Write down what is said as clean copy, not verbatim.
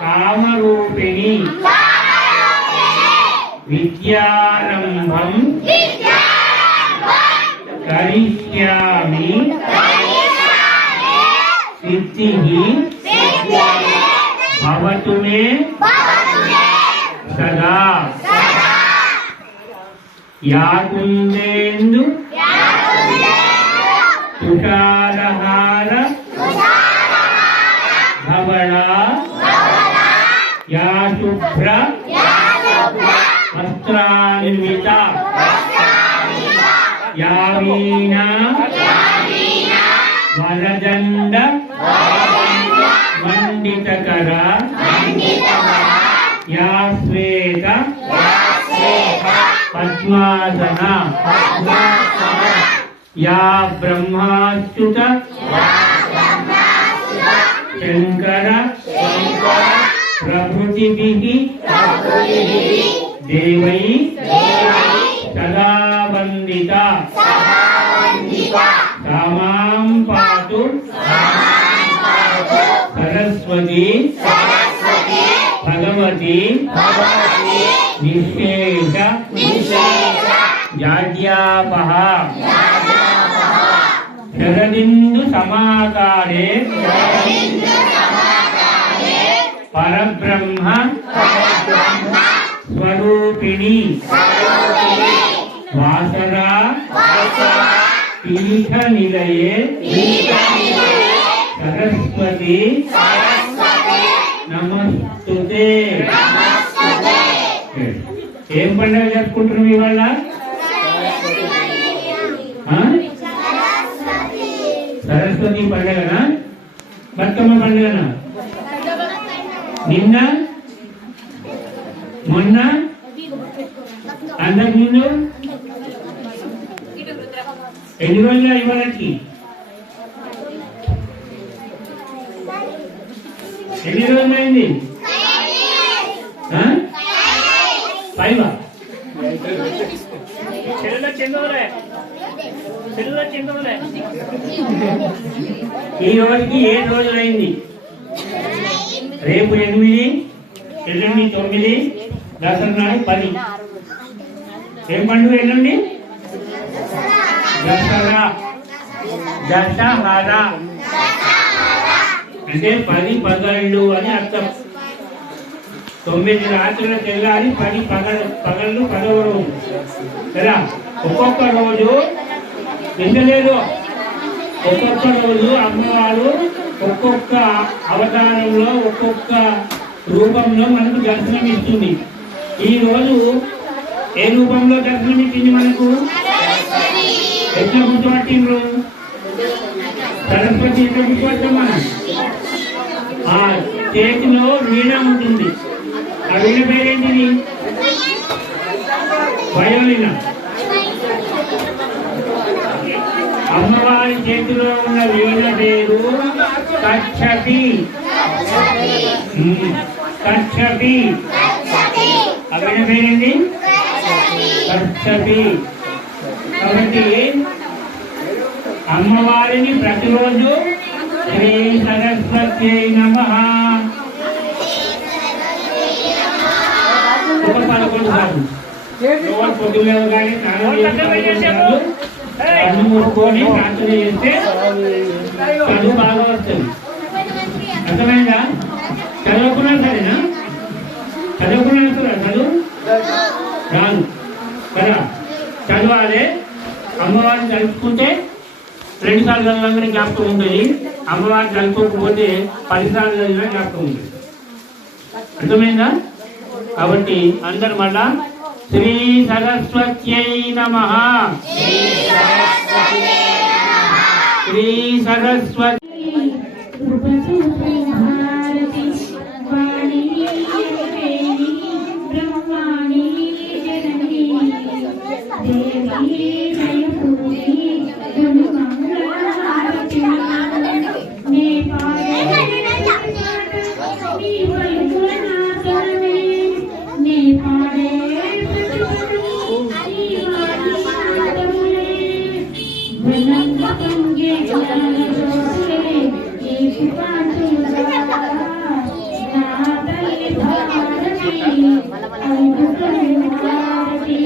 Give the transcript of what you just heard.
కామరూపిణి విద్యారంభం కరిష్యామి సిద్ధిః భవతు మే సదా యా కుందేందు తుషారహార ధవళ యా శుభ్ర వస్త్రాన్విత యా వీణా వరదండ మండితకర యా శ్వేత పద్మాసన యా బ్రహ్మాచ్యుత శంకర ప్రభృతిభిః దేవై సదా వందిత సామాం పాతు సరస్వతి భగవతి నిశేష జాడ్యాపహ శరదిందు సమాకారే పరబ్రహ్మ స్వరూపిణి వాసరా పీఠ నిలయే సరస్వతి నమస్తుతే. ఏం పండుగ జరుపుకుంటున్నాం ఇవాళ? సరస్వతి పండుగనా బతుకమ్మ పండుగనా? నిన్న మొన్న అంతకు ముందు ఎన్ని రోజులు ఇవ్వడానికి? ఎన్ని రోజులు అయింది? 5 ఈ రోజుకి 7 రోజులు అయింది. రేపు 8, ఎల్లుండి 9, దసరా నాడు 10. ఏం పండుగ ఎల్లుండి? దసరా. దశహర అంటే 10 పగళ్ళు అని అర్థం. 9 రాత్రుల తెల్లారి 10 పగళ్ళు 10వ రోజు కదా. ఒక్కొక్క రోజు వినలేదు. ఒక్కొక్క రోజు అమ్మవారు ఒక్కొక్క అవతారంలో ఒక్కొక్క రూపంలో మనకు దర్శనం ఇస్తుంది. ఈ రోజు ఏ రూపంలో దర్శనం ఇచ్చింది మనకు? ఎట్లా గుర్తుపట్టిండ్రు? సరస్వతి ఎట్లా గుర్తుపట్టాం మనం? ఆ చేతిలో వీణ ఉంటుంది. ఆ వీణ పేరేంటిది? వయోలిన. అమ్మవారి చేతిలో ఉన్న వీణ పేరు కచ్చపి. కచ్చపి. ఆ వీణ పేరేంటి? కచ్చపి. కాబట్టి అమ్మవారిని ప్రతిరోజు శ్రీ సరస్వత్యై నమః ఒక 11 సార్లు పొద్దుగా కానీ కన్ను మూసుకొని ప్రార్థన చేస్తే చదువు బాగా వస్తుంది. అర్థమైందా? చదువుకున్నా సరేనా? చదువుకున్నా సరే చదువు రాదు కదా. చదవాలి. అమ్మవారిని తలుచుకుంటే 2 సార్లు చదవగానే జ్ఞాపకం ఉంటుంది. అమ్మవారిని తలుచుకోకపోతే 10 సార్లు చదివినా జ్ఞాపకం ఉంటుంది. అర్థమైందా? కాబట్టి అందరు మళ్ళా శ్రీ సరస్వత్యై నమః. శ్రీ సరస్వతి దేవి అవి పుస్తకం హారతి